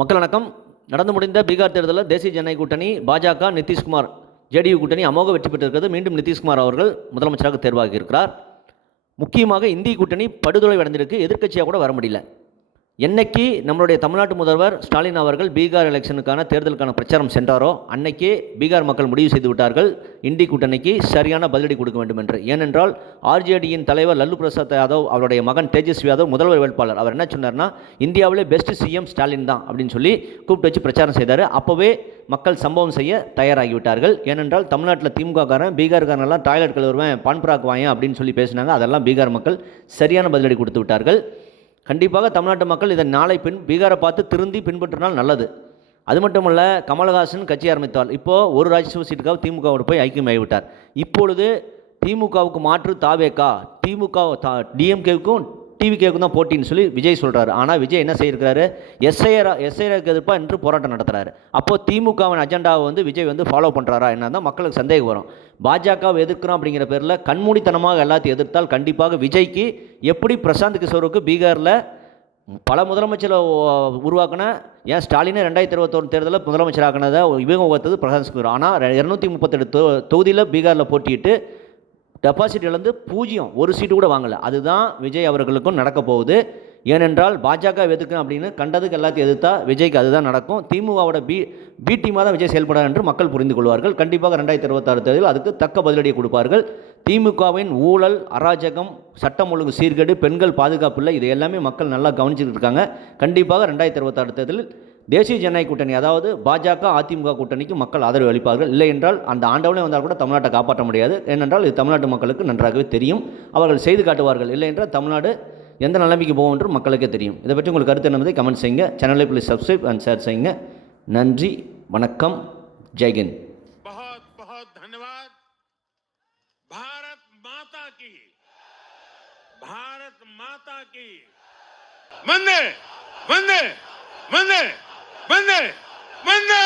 மக்கள் வணக்கம். நடந்து முடிந்த பீகார் தேர்தலில் தேசிய ஜனநாயக கூட்டணி பாஜக, நிதிஷ்குமார் ஜேடியு கூட்டணி அமோக வெற்றி பெற்றிருக்கிறது. மீண்டும் நிதிஷ்குமார் அவர்கள் முதலமைச்சராக தேர்வாகி இருக்கிறார். முக்கியமாக இந்திய கூட்டணி படுதொலை அடைந்திருக்கு. எதிர்க்கட்சியாக கூட வர முடியல. என்னைக்கு நம்மளுடைய தமிழ்நாட்டு முதல்வர் ஸ்டாலின் அவர்கள் பீகார் எலெக்ஷனுக்கான தேர்தலுக்கான பிரச்சாரம் சென்றாரோ அன்னைக்கே பீகார் மக்கள் முடிவு செய்து விட்டார்கள் இந்திய கூட்டணிக்கு சரியான பதிலடி கொடுக்க வேண்டும் என்று. ஏனென்றால் ஆர்ஜேடியின் தலைவர் லல்லு பிரசாத் யாதவ் அவருடைய மகன் தேஜஸ்வி யாதவ் முதல்வர் வேட்பாளர். அவர் என்ன சொன்னார்னா, இந்தியாவிலே பெஸ்ட் சிஎம் ஸ்டாலின் தான் அப்படின்னு சொல்லி கூப்பிட்டு வச்சு பிரச்சாரம் செய்தார். அப்போவே மக்கள் சம்பவம் செய்ய தயாராகிவிட்டார்கள். ஏனென்றால் தமிழ்நாட்டில் திமுககாரன் பீகார்காரனெல்லாம் டாய்லெட் கழுவுவேன் பான்பராக் வாயன் அப்படின்னு சொல்லி பேசினாங்க. அதெல்லாம் பீகார் மக்கள் சரியான பதிலடி கொடுத்து விட்டார்கள். கண்டிப்பாக தமிழ்நாட்டு மக்கள் இதை நாளை பீகாரை பார்த்து திருந்தி பின்பற்றினால் நல்லது. அது மட்டுமல்ல, கமலஹாசன் கட்சி ஆரம்பித்தால் இப்போது ஒரு ராஜ்யசபா சீட்டுக்காக திமுகவோடு போய் ஐக்கியமாகிவிட்டார். இப்பொழுது திமுகவுக்கு மாற்று தாவேக்கா, திமுக டிஎம்கேவுக்கும் டிவிகேவுக்கும் தான் போட்டின்னு சொல்லி விஜய் சொல்கிறாரு. ஆனால் விஜய் என்ன செய்யிருக்கிறாரு, எஸ்ஐஆருக்கு எதிர்ப்பாக என்று போராட்டம் நடத்துகிறாரு. அப்போது திமுகவின் அஜெண்டாவை விஜய் ஃபாலோ பண்ணுறாரா என்ன தான் மக்களுக்கு சந்தேகம் வரும். பாஜகவை எதிர்க்கிறோம் அப்படிங்கிற பேரில் கண்மூடித்தனமாக எல்லாத்தையும் எதிர்த்தால் கண்டிப்பாக விஜய்க்கு எப்படி பிரசாந்த் கிஷோருக்கு பீகாரில் பல முதலமைச்சரை உருவாக்கின, ஏன் ஸ்டாலினை 2021 தேர்தலில் முதலமைச்சராக்கினதை இவங்க உகத்தது பிரசாந்த் கிஷோர். ஆனால் 238 தொகுதியில் பீகாரில் போட்டிட்டு டெபாசிட் இழந்து 0 ஒரு சீட்டு கூட வாங்கலை. அதுதான் விஜய் அவர்களுக்கும் நடக்க போகுது. ஏனென்றால் பாஜக எதிர்க்கணும் அப்படின்னு கண்டதுக்கு எல்லாத்தையும் எதிர்த்தா விஜய்க்கு அதுதான் நடக்கும். திமுகவோட பி டீமாக தான் விஜய் செயல்படார் என்று மக்கள் புரிந்து கொள்வார்கள். கண்டிப்பாக 2026 தேர்தலில் அதுக்கு தக்க பதிலடியை கொடுப்பார்கள். திமுகவின் ஊழல், அராஜகம், சட்டம் ஒழுங்கு சீர்கேடு, பெண்கள் பாதுகாப்பு இல்லை, இது எல்லாமே மக்கள் நல்லா கவனிச்சுட்டு இருக்காங்க. கண்டிப்பாக 2026 தேர்தலில் தேசிய ஜனநாயக கூட்டணி, அதாவது பாஜக அதிமுக கூட்டணிக்கு மக்கள் ஆதரவு அளிப்பார்கள். இல்லை என்றால் அந்த ஆண்டவனே வந்தால் கூட தமிழ்நாட்டை காப்பாற்ற முடியாது. ஏனென்றால் இது தமிழ்நாட்டு மக்களுக்கு நன்றாகவே தெரியும். அவர்கள் செய்து காட்டுவார்கள். இல்லை என்றால் தமிழ்நாடு எந்த நிலைமைக்கு போகும் என்று மக்களுக்கே தெரியும். இதை பற்றி உங்களுக்கு கருத்து என்பதை கமெண்ட் செய்யுங்க. சேனலை ப்ளீஸ் சப்ஸ்கிரைப் அண்ட் ஷேர் செய்யுங்க. நன்றி, வணக்கம், ஜெய்ஹிந்த். बहुत बहुत धन्यवाद. भारत माता की, भारत माता की वंदे वंदे वंदे वंदे वंदे.